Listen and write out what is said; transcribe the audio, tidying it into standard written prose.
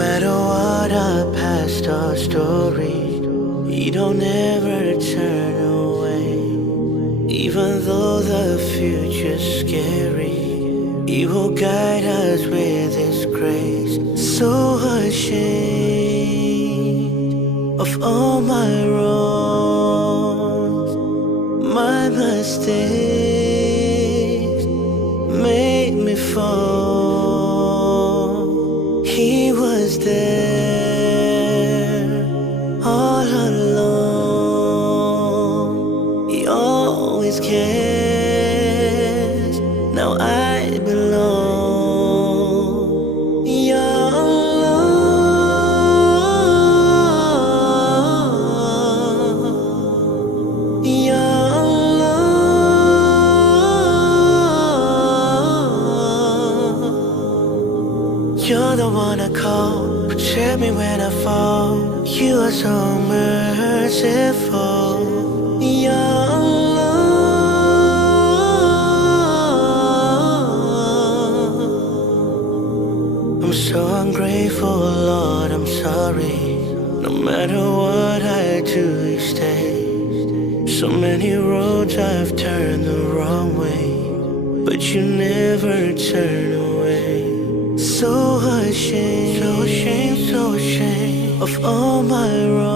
matter what our past or story, He don't ever turn away. Even though the future's scary, He will guide us with His grace. So ashamed of all my wrongs, my mistakes made me fall. He was there all along. He always cares. Now I belong. Ya Allah, Ya Allah. You're the one I call, protect me when I fall. You are so merciful. Ya Allah, I'm so ungrateful, Lord, I'm sorry. No matter what I do, you stay. So many roads I've turned the wrong way, but you never turn away. So ashamed, so ashamed, so ashamed of all my wrongs.